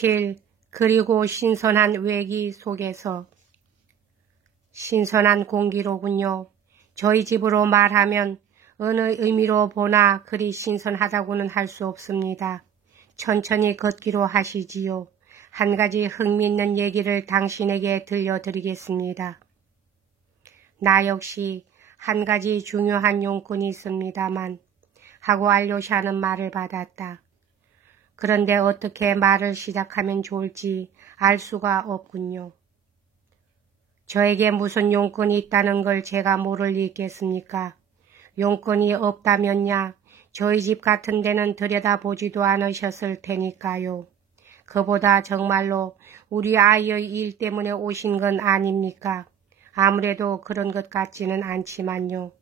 7. 그리고 신선한 외기 속에서. 신선한 공기로군요. 저희 집으로 말하면 어느 의미로 보나 그리 신선하다고는 할 수 없습니다. 천천히 걷기로 하시지요. 한 가지 흥미있는 얘기를 당신에게 들려드리겠습니다. 나 역시 한 가지 중요한 용건이 있습니다만 하고 알료샤는 말을 받았다. 그런데 어떻게 말을 시작하면 좋을지 알 수가 없군요. 저에게 무슨 용건이 있다는 걸 제가 모를 리 있겠습니까? 용건이 없다면야 저희 집 같은 데는 들여다보지도 않으셨을 테니까요. 그보다 정말로 우리 아이의 일 때문에 오신 건 아닙니까? 아무래도 그런 것 같지는 않지만요.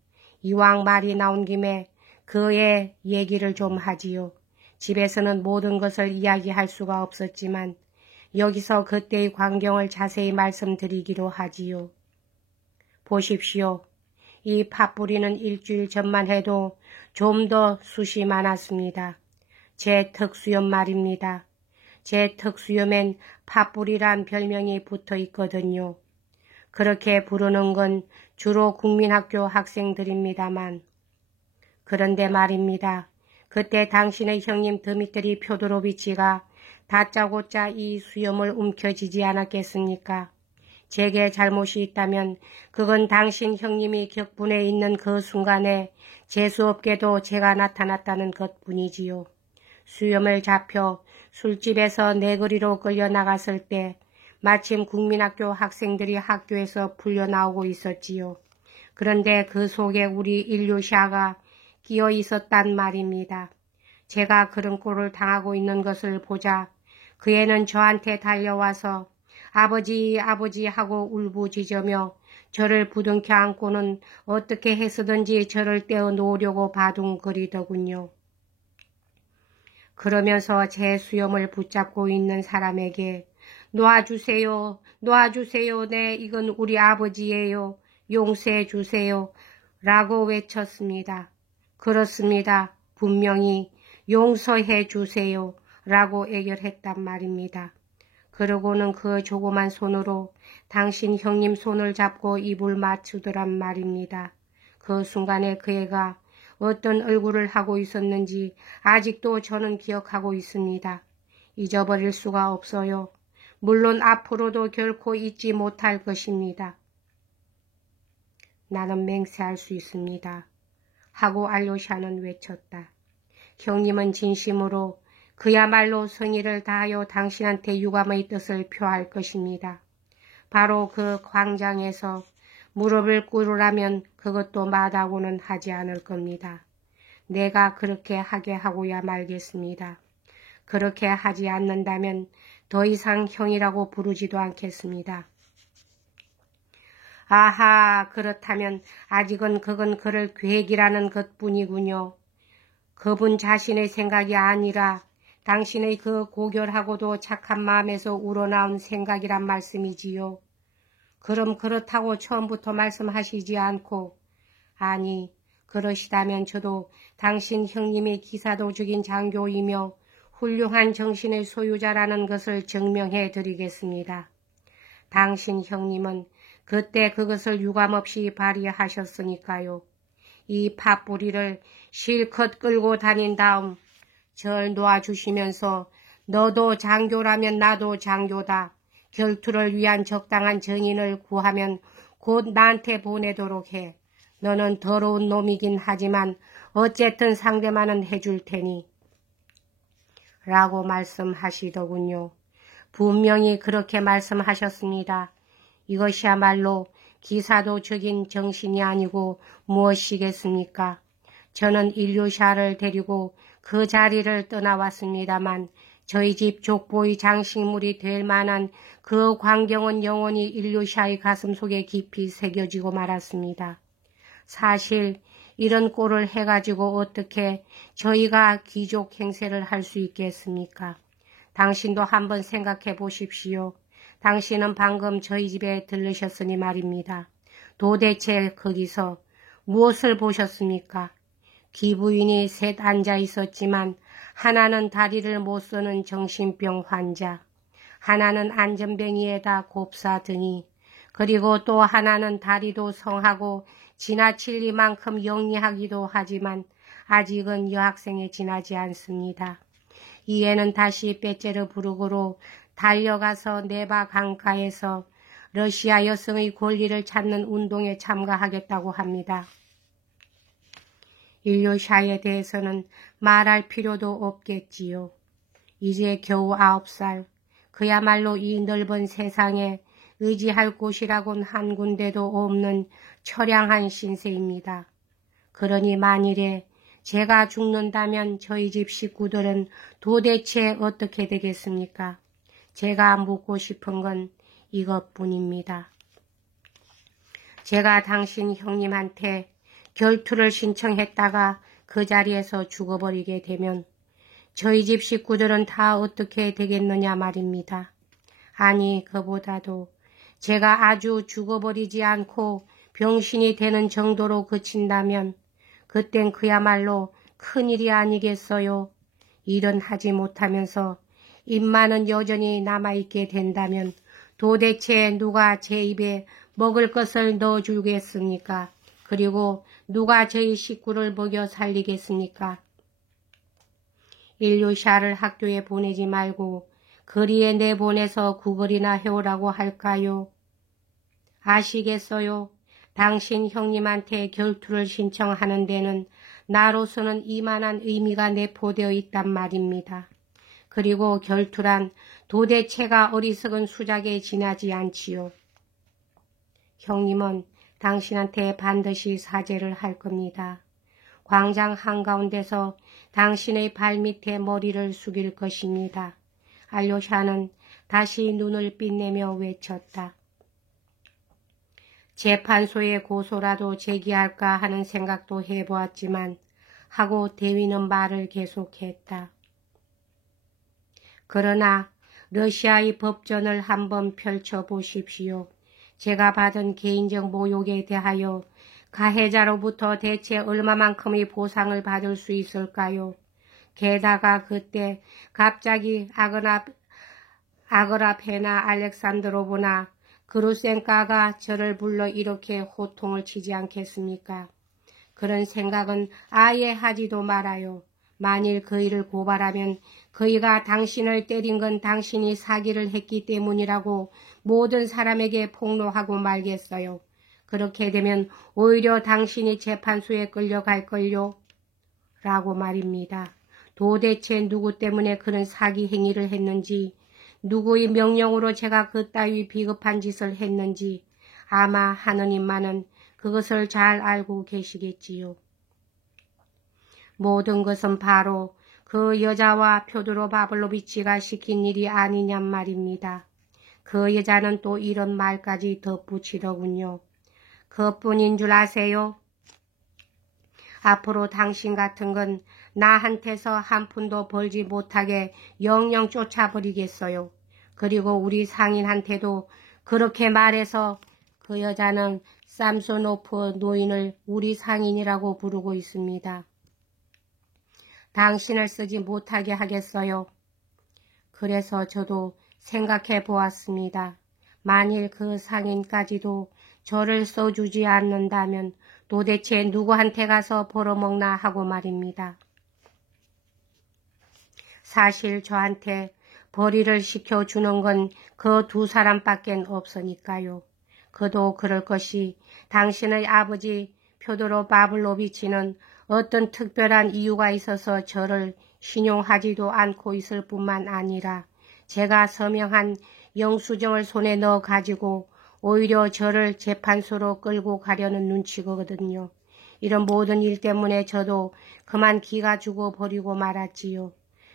이왕 말이 나온 김에 그의 얘기를 좀 하지요. 집에서는 모든 것을 이야기할 수가 없었지만 여기서 그때의 광경을 자세히 말씀드리기로 하지요. 보십시오. 이 팥뿌리는 일주일 전만 해도 좀 더 숱이 많았습니다. 제 턱수염 말입니다. 제 턱수염엔 팥뿌리란 별명이 붙어 있거든요. 그렇게 부르는 건 주로 국민학교 학생들입니다만. 그런데 말입니다. 그때 당신의 형님 드미트리 표도로비치가 다짜고짜 이 수염을 움켜쥐지 않았겠습니까? 제게 잘못이 있다면 그건 당신 형님이 격분해 있는 그 순간에 재수없게도 제가 나타났다는 것뿐이지요. 수염을 잡혀 술집에서 내거리로 끌려 나갔을 때 마침 국민학교 학생들이 학교에서 풀려나오고 있었지요. 그런데 그 속에 우리 일류샤가 끼어 있었단 말입니다. 제가 그런 꼴을 당하고 있는 것을 보자 그 애는 저한테 달려와서 아버지 아버지 하고 울부짖으며 저를 부둥켜 안고는 어떻게 해서든지 저를 떼어 놓으려고 바둥거리더군요. 그러면서 제 수염을 붙잡고 있는 사람에게 놓아주세요, 놓아주세요, 네 이건 우리 아버지예요, 용서해 주세요 라고 외쳤습니다. 그렇습니다. 분명히 용서해 주세요 라고 애결했단 말입니다. 그러고는 그 조그만 손으로 당신 형님 손을 잡고 입을 맞추더란 말입니다. 그 순간에 그 애가 어떤 얼굴을 하고 있었는지 아직도 저는 기억하고 있습니다. 잊어버릴 수가 없어요. 물론 앞으로도 결코 잊지 못할 것입니다. 나는 맹세할 수 있습니다. 하고 알료샤는 외쳤다. 형님은 진심으로 그야말로 성의를 다하여 당신한테 유감의 뜻을 표할 것입니다. 바로 그 광장에서 무릎을 꿇으라면 그것도 마다고는 하지 않을 겁니다. 내가 그렇게 하게 하고야 말겠습니다. 그렇게 하지 않는다면 더 이상 형이라고 부르지도 않겠습니다. 아하, 그렇다면 아직은 그건 그럴 계획이라는 것뿐이군요. 그분 자신의 생각이 아니라 당신의 그 고결하고도 착한 마음에서 우러나온 생각이란 말씀이지요. 그럼 그렇다고 처음부터 말씀하시지 않고, 아니, 그러시다면 저도 당신 형님이 기사도적인 장교이며 훌륭한 정신의 소유자라는 것을 증명해 드리겠습니다. 당신 형님은 그때 그것을 유감없이 발휘하셨으니까요. 이 팥뿌리를 실컷 끌고 다닌 다음 절 놓아주시면서 너도 장교라면 나도 장교다. 결투를 위한 적당한 정인을 구하면 곧 나한테 보내도록 해. 너는 더러운 놈이긴 하지만 어쨌든 상대만은 해줄 테니. 라고 말씀하시더군요. 분명히 그렇게 말씀하셨습니다. 이것이야말로 기사도적인 정신이 아니고 무엇이겠습니까? 저는 일류샤를 데리고 그 자리를 떠나왔습니다만 저희 집 족보의 장식물이 될 만한 그 광경은 영원히 일류샤의 가슴속에 깊이 새겨지고 말았습니다. 사실 이런 꼴을 해가지고 어떻게 저희가 귀족 행세를 할 수 있겠습니까? 당신도 한번 생각해 보십시오. 당신은 방금 저희 집에 들르셨으니 말입니다. 도대체 거기서 무엇을 보셨습니까? 귀부인이 셋 앉아 있었지만 하나는 다리를 못 쓰는 정신병 환자, 하나는 안전뱅이에다 곱사드니 그리고 또 하나는 다리도 성하고 지나칠 이만큼 영리하기도 하지만 아직은 여학생에 지나지 않습니다. 이에는 다시 빼째르부르크로 달려가서 네바 강가에서 러시아 여성의 권리를 찾는 운동에 참가하겠다고 합니다. 일류샤에 대해서는 말할 필요도 없겠지요. 이제 겨우 9살, 그야말로 이 넓은 세상에 의지할 곳이라곤 한 군데도 없는 처량한 신세입니다. 그러니 만일에 제가 죽는다면 저희 집 식구들은 도대체 어떻게 되겠습니까? 제가 묻고 싶은 건 이것뿐입니다. 제가 당신 형님한테 결투를 신청했다가 그 자리에서 죽어버리게 되면 저희 집 식구들은 다 어떻게 되겠느냐 말입니다. 아니, 그보다도 제가 아주 죽어버리지 않고 병신이 되는 정도로 그친다면 그땐 그야말로 큰일이 아니겠어요. 일은 하지 못하면서 입만은 여전히 남아있게 된다면 도대체 누가 제 입에 먹을 것을 넣어주겠습니까? 그리고 누가 저희 식구를 먹여 살리겠습니까? 일류샤를 학교에 보내지 말고 거리에 내보내서 구걸이나 해오라고 할까요? 아시겠어요? 당신 형님한테 결투를 신청하는 데는 나로서는 이만한 의미가 내포되어 있단 말입니다. 그리고 결투란 도대체가 어리석은 수작에 지나지 않지요. 형님은 당신한테 반드시 사죄를 할 겁니다. 광장 한가운데서 당신의 발밑에 머리를 숙일 것입니다. 알료샤는 다시 눈을 빛내며 외쳤다. 재판소에 고소라도 제기할까 하는 생각도 해보았지만 하고 대위는 말을 계속했다. 그러나 러시아의 법전을 한번 펼쳐보십시오. 제가 받은 개인적 모욕에 대하여 가해자로부터 대체 얼마만큼의 보상을 받을 수 있을까요? 게다가 그때 갑자기 아그라페나 알렉산드로브나 그루센카가 저를 불러 이렇게 호통을 치지 않겠습니까? 그런 생각은 아예 하지도 말아요. 만일 그이를 고발하면 그이가 당신을 때린 건 당신이 사기를 했기 때문이라고 모든 사람에게 폭로하고 말겠어요. 그렇게 되면 오히려 당신이 재판소에 끌려갈걸요? 라고 말입니다. 도대체 누구 때문에 그런 사기 행위를 했는지, 누구의 명령으로 제가 그따위 비겁한 짓을 했는지 아마 하느님만은 그것을 잘 알고 계시겠지요. 모든 것은 바로 그 여자와 표드로 바블로비치가 시킨 일이 아니냔 말입니다. 그 여자는 또 이런 말까지 덧붙이더군요. 그뿐인 줄 아세요? 앞으로 당신 같은 건 나한테서 한 푼도 벌지 못하게 영영 쫓아버리겠어요. 그리고 우리 상인한테도 그렇게 말해서 그 여자는 삼소노프 노인을 우리 상인이라고 부르고 있습니다. 당신을 쓰지 못하게 하겠어요. 그래서 저도 생각해 보았습니다. 만일 그 상인까지도 저를 써주지 않는다면 도대체 누구한테 가서 벌어먹나 하고 말입니다. 사실 저한테 벌이를 시켜주는 건 그 두 사람밖엔 없으니까요. 그도 그럴 것이 당신의 아버지 표드로 바블로비치는 어떤 특별한 이유가 있어서 저를 신용하지도 않고 있을 뿐만 아니라 제가 서명한 영수증을 손에 넣어 가지고 오히려 저를 재판소로 끌고 가려는 눈치거든요. 이런 모든 일 때문에 저도 그만 기가 죽어버리고 말았지요.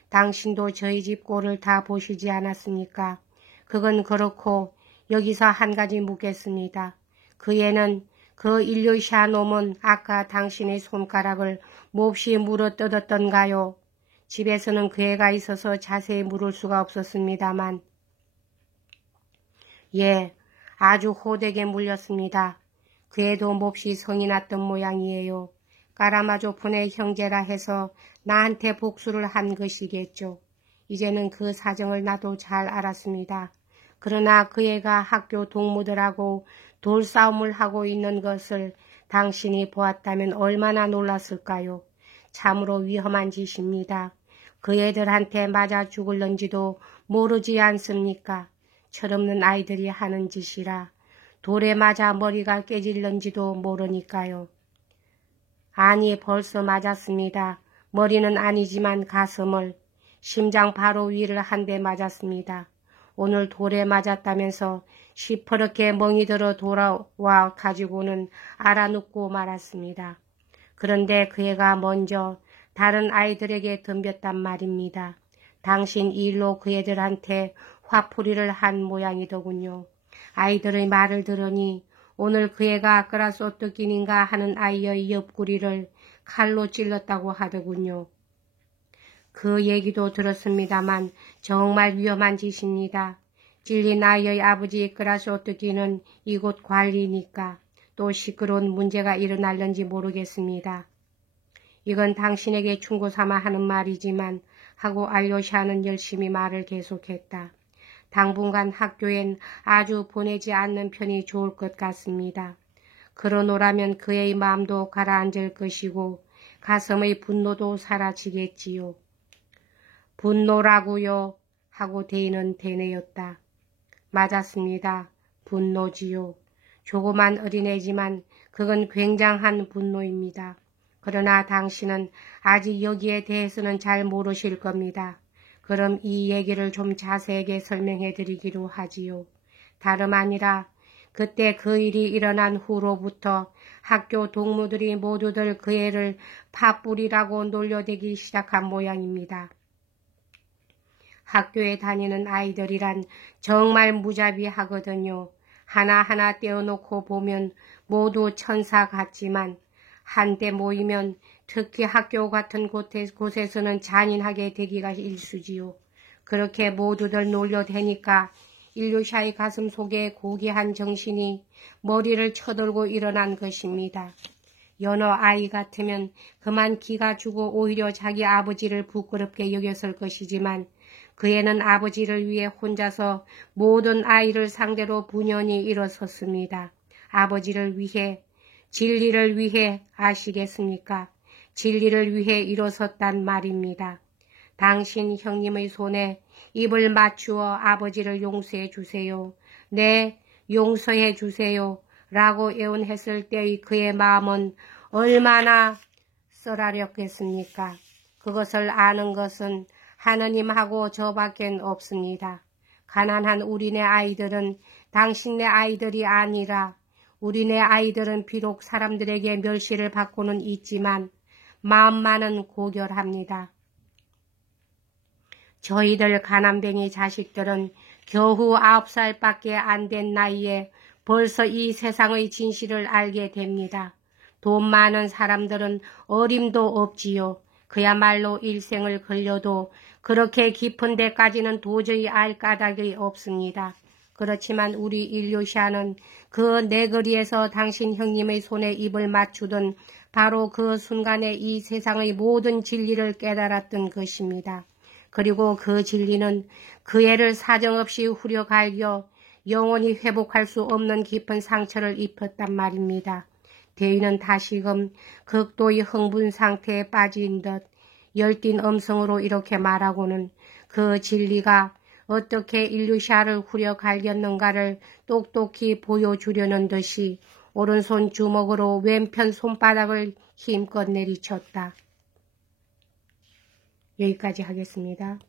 당신도 저희 집 꼴을 다 보시지 않았습니까? 그건 그렇고 여기서 한 가지 묻겠습니다. 그 애는 그 일류샤 놈은 아까 당신의 손가락을 몹시 물어뜯었던가요? 집에서는 그 애가 있어서 자세히 물을 수가 없었습니다만. 예, 아주 호되게 물렸습니다. 그 애도 몹시 성이 났던 모양이에요. 까라마조프네 형제라 해서 나한테 복수를 한 것이겠죠. 이제는 그 사정을 나도 잘 알았습니다. 그러나 그 애가 학교 동무들하고 돌싸움을 하고 있는 것을 당신이 보았다면 얼마나 놀랐을까요? 참으로 위험한 짓입니다. 그 애들한테 맞아 죽을런지도 모르지 않습니까? 철없는 아이들이 하는 짓이라 돌에 맞아 머리가 깨질런지도 모르니까요. 아니, 벌써 맞았습니다. 머리는 아니지만 가슴을, 심장 바로 위를 한 대 맞았습니다. 오늘 돌에 맞았다면서 시퍼렇게 멍이 들어 돌아와 가지고는 알아눕고 말았습니다. 그런데 그 애가 먼저 다른 아이들에게 덤볐단 말입니다. 당신 일로 그 애들한테 화풀이를 한 모양이더군요. 아이들의 말을 들으니 오늘 그 애가 그라소떡긴인가 하는 아이의 옆구리를 칼로 찔렀다고 하더군요. 그 얘기도 들었습니다만 정말 위험한 짓입니다. 찔린 아이의 아버지 그라소떡기는 이곳 관리니까 또 시끄러운 문제가 일어날는지 모르겠습니다. 이건 당신에게 충고 삼아 하는 말이지만 하고 알료샤는 열심히 말을 계속했다. 당분간 학교엔 아주 보내지 않는 편이 좋을 것 같습니다. 그러노라면 그의 마음도 가라앉을 것이고 가슴의 분노도 사라지겠지요. 분노라고요 하고 대인은 대뇌었다. 맞았습니다. 분노지요. 조그만 어린애지만 그건 굉장한 분노입니다. 그러나 당신은 아직 여기에 대해서는 잘 모르실 겁니다. 그럼 이 얘기를 좀 자세하게 설명해 드리기로 하지요. 다름 아니라 그때 그 일이 일어난 후로부터 학교 동무들이 모두들 그 애를 팥불이라고 놀려대기 시작한 모양입니다. 학교에 다니는 아이들이란 정말 무자비하거든요. 하나하나 떼어놓고 보면 모두 천사 같지만 한때 모이면 특히 학교 같은 곳에서는 잔인하게 되기가 일쑤지요. 그렇게 모두들 놀려대니까 일류샤의 가슴 속에 고귀한 정신이 머리를 쳐들고 일어난 것입니다. 여느 아이 같으면 그만 기가 죽어 오히려 자기 아버지를 부끄럽게 여겼을 것이지만 그 애는 아버지를 위해 혼자서 모든 아이를 상대로 분연히 일어섰습니다. 아버지를 위해, 진리를 위해 아시겠습니까? 진리를 위해 일어섰단 말입니다. 당신 형님의 손에 입을 맞추어 아버지를 용서해 주세요. 네, 용서해 주세요. 라고 애원했을 때의 그의 마음은 얼마나 썰하렸겠습니까? 그것을 아는 것은 하느님하고 저밖엔 없습니다. 가난한 우리네 아이들은 당신네 아이들이 아니라 우리네 아이들은 비록 사람들에게 멸시를 받고는 있지만 마음만은 고결합니다. 저희들 가난뱅이 자식들은 겨우 9살밖에 안 된 나이에 벌써 이 세상의 진실을 알게 됩니다. 돈 많은 사람들은 어림도 없지요. 그야말로 일생을 걸려도 그렇게 깊은 데까지는 도저히 알 까닭이 없습니다. 그렇지만 우리 일류샤는 그 내거리에서 당신 형님의 손에 입을 맞추던 바로 그 순간에 이 세상의 모든 진리를 깨달았던 것입니다. 그리고 그 진리는 그 애를 사정없이 후려갈겨 영원히 회복할 수 없는 깊은 상처를 입혔단 말입니다. 대인은 다시금 극도의 흥분 상태에 빠진 듯 열띤 음성으로 이렇게 말하고는 그 진리가 어떻게 일류샤를 후려갈겼는가를 똑똑히 보여주려는 듯이 오른손 주먹으로 왼편 손바닥을 힘껏 내리쳤다. 여기까지 하겠습니다.